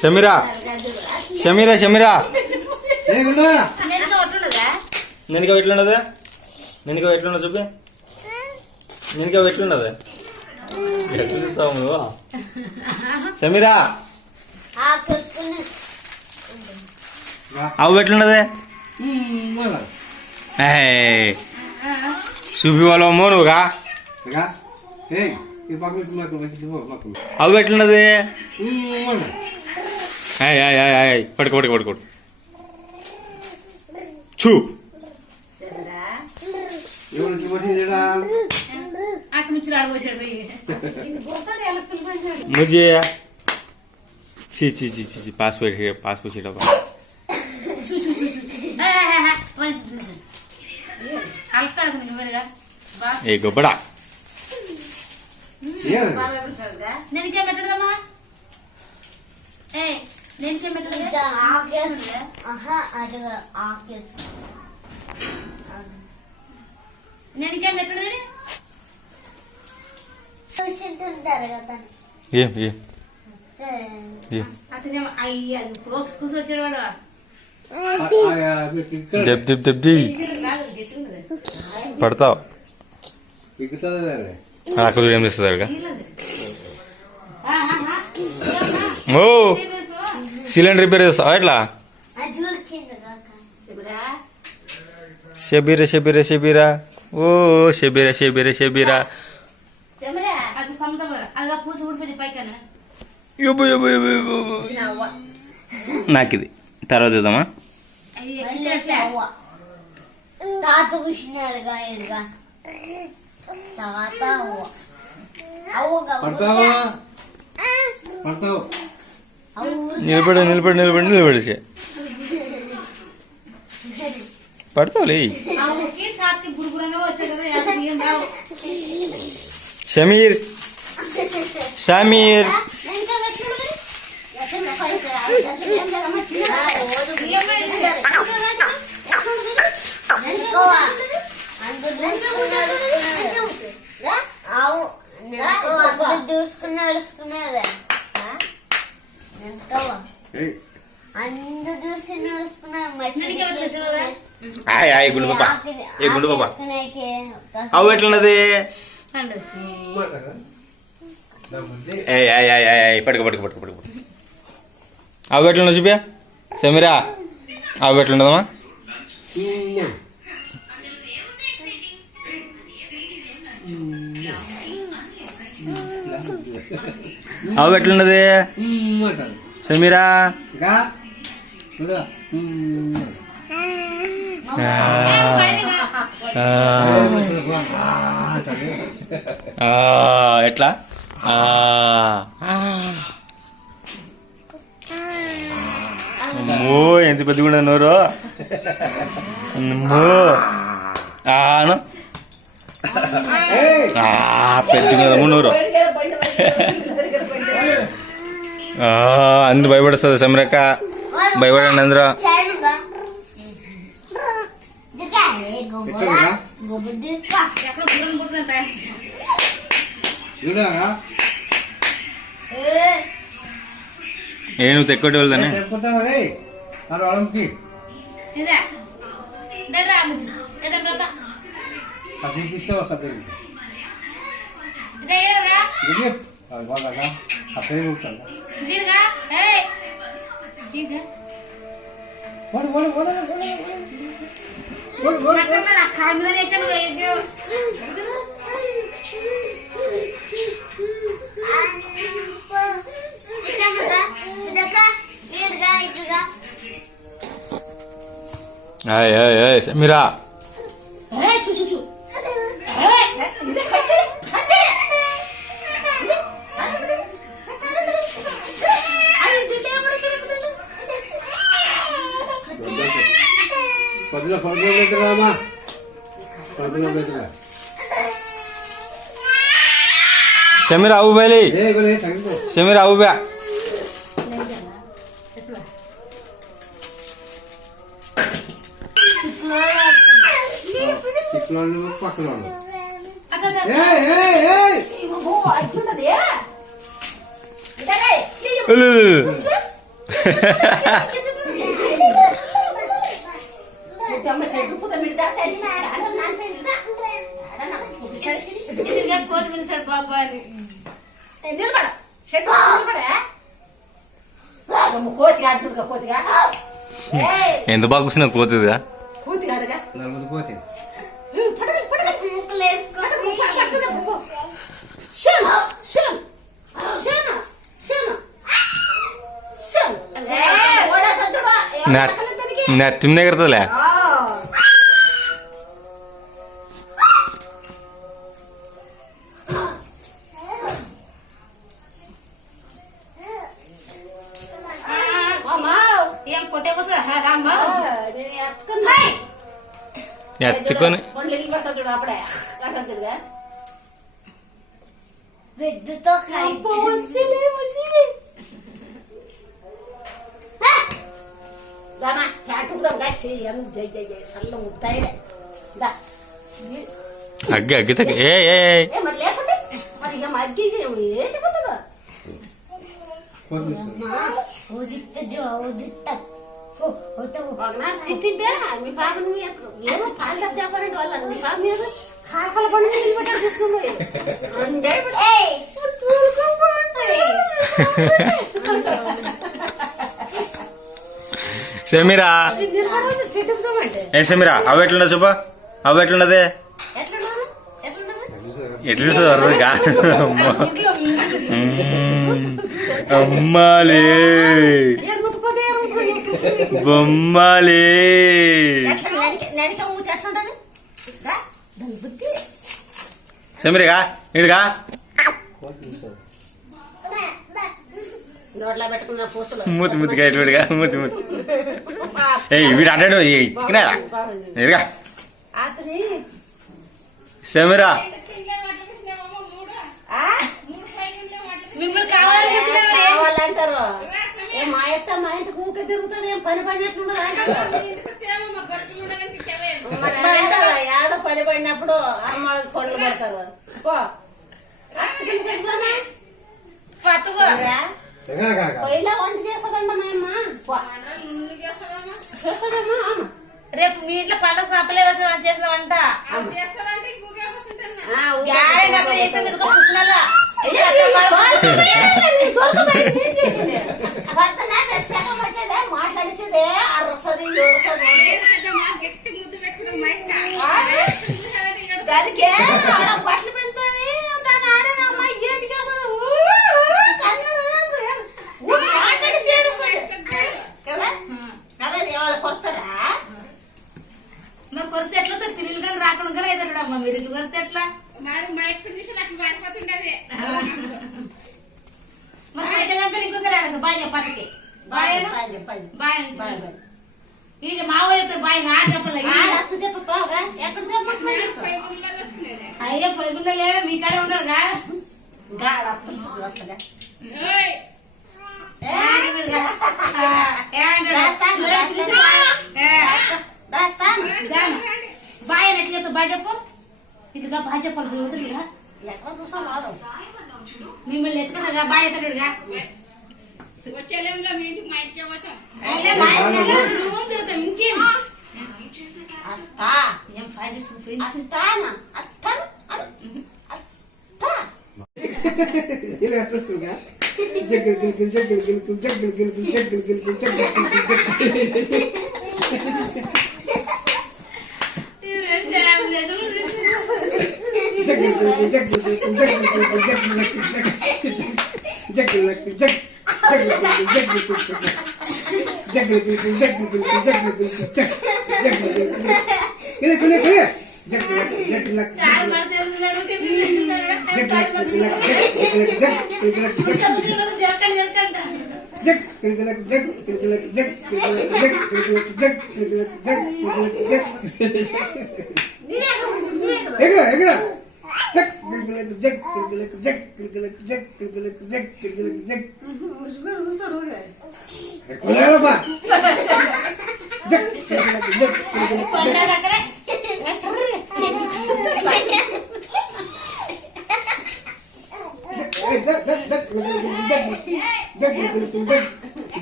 షమీరా షమీరా షమీరా నెనక ఎట్లున్నదా నెనక ఎట్లున్నది చూపి నెనక ఎట్లున్నది ఎట్లు చూస్తావు నువ్వు షమీరా అవు ఎట్లున్నది చూపి వాళ్ళమ్మో నువ్వుగా అవు ఎట్లున్నది పడుకో పడుకో పడుకో చూ मुझे ची ची ची ची पासपोर्ट है पासपोर्ट सीटा पर एक बड़ा నేను కే మెట్టడదమ్మా నేను కే మెట్టడదా ఆకేస్ ఆహా అడగ ఆకేస్ నేను కే మెట్టడది చూసింటారు కదా ఏం అతనే అయ్య ఫోక్స్ కూసొచ్చాడు వాడు దెబ్ దెబ్ దెబ్ ది పడతావు నాకు ఏం చేస్తుంది ఓ సిలిండర్ రిపేర్ చేస్తావా ఎట్లా షబీరా షబీరా షబీరా ఓ షబీరా షబీరా షబీరా నాకు ఇది తర్వాత ఇద్దామా నిలబడి నిలబడి నిలబడి నిలబడి పడతావులే షమీర్ షమీర్ గుండు పాప ఏ గుండు పాప అవు ఎట్లున్నది పడుకో పడుకో పడుకో పడుకో అవి ఎట్లున్నా చూపా సమీరా అవి ఎట్లుండదమ్మా అవి ఎట్లున్నది సమీరా ఎట్లా అమ్మో ఎంత పెద్దగా నోరు అమ్మో పెద్దగా నోరు అందు భయపడుస్తుంది సమరక్క భయపడండి అందరూ ఏ నువ్వు తెక్కొట్టి వెళ్తానే మీరా समीर आऊ पहले समीर आऊ बे కోతి పిలిచాడు బాబా అని నిలబడ చెట్టు కోతిగా అంటుడుగా కోతిగా ఎంత బాగా కూర్చున్నా కోతుందిగా కోతిగా అడగా ముక్కులు వేసుకొని నెత్తి మీద ఎగురుతుందిలే ఏం కొట్టేపోతుందా రామ్మ ఎత్తుకొని చూడు అప్పుడే కట్టదుగా పెద్దతో రామా హ్యాటుకుదాం కాసి జై జై జై సల్ల ముద్దాయిడే అగ్గి అగ్గి తగ్గి ఏ ఏ ఏ మరి లేకుంటే మరి ఇక మగ్గి ఏంటి పోతుందో ఒకనాడు చిట్టింటే మీ పాప ఏమో పాలు తప్పారంటే వాళ్ళు మీ పాప మీద కాకల పండు నిలబెట్టాడు తీసుకుని సమీరా ఏ సమీరా అవి ఎట్లుండదు చూప అవి ఎట్లున్నది ఎట్లుంటుంది వరదుగా అమ్మాలే బొమ్మాలే సమీరగా ఇడుగా నోట్లా పెట్టుకున్న పూసలు మూతి మూతిగా ఇటుగా మూతి మూతి ఏ వీడు అంటాడు ఇదిగా సమీరా మిమ్మల్ని కావాలనిపిస్తుంది కావాలంటారు మా అత్త మా ఇంటికి ఊకే తిరుగుతుంది ఏం పని పడినట్లుండదు అంటారు ఏడ పని పడినప్పుడు అమ్మ కొండలు పడతారు పొయ్యిలా వంట చేస్తుందంట మా అమ్మ రేపు మీ ఇంట్లో పండుగ సపలే చేస్తామంట మాట్లాడించదే అరసది దానికే బట్టలు పెడుతుంది దాని ఆడన అమ్మాయి కదా అదే వాళ్ళు కొత్తరా మరి కొరితే ఎట్లా సార్ పిల్లలు కానీ రాకుండా కానీ అవుతాడు అమ్మ మీరు ఇట్లా కొరితే ఎట్లా మరి మా ఎక్కువ నిమిషాలు అట్లా మారిపోతుండేది మరి పెట్టేదాకా ఇంకోసారి ఆడ బాయ్ చెప్పాలి బాయ్ బాయ్ బాయ్ ఇక మా ఊరు బాయ్ నా చెప్పలేదు చెప్పగా ఎక్కడ చెప్పట్లేదు వచ్చుకునేది అయ్యో పోయకుండా లేదా మీ కాడే ఉన్నాడుగా బాయ్ అని ఎట్లా బాయ్ చెప్పు ఇట్లా బాయ్ చెప్పాలి వదిలిగా ఎక్కడ చూసాం వాడు మిమ్మల్ని ఎత్తుకున్నాగా బాయ్ ఎత్తాడుగా వచ్చేలేములో మీ ఇంటికి మా ఇంటికే పోతాం అయితే బాయ్ నువ్వు తిరుగుతాం ఇంకేం అత్త ఏం ఫైల్ అత్తానా అత్తను అత్త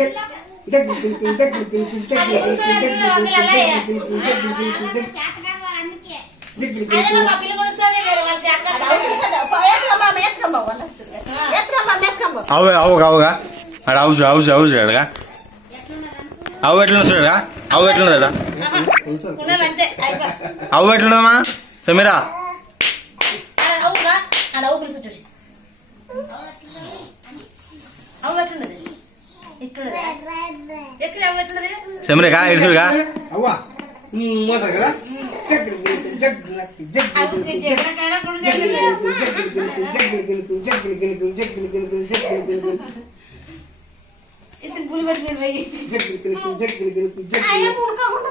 అదే మా పిల్ల కూడా వస్తుంది వేరే వాళ్ళ చేత కాదు. అవుగా ఆడ హౌస్ అడగా అవు ఎట్లున్నా చూడగా అవు ఎట్లున్నదా ఉండాలంటే అయిపోయి అవు ఎట్లున్నదమ్మా సమీరా అవుగా ఆడ అవు పిలుసు చూసి అవు ఎట్లున్నది ఇట్లున్నది ఎక్కడ అవు ఎట్లున్నది సమీరా ఇటు చూడగా అవ్వా కదా అవుకి జగన్ కాడ కూడా జగన్ ఇది పులి పట్టుకుని పోయి ఆయన ఊరుకోకుండా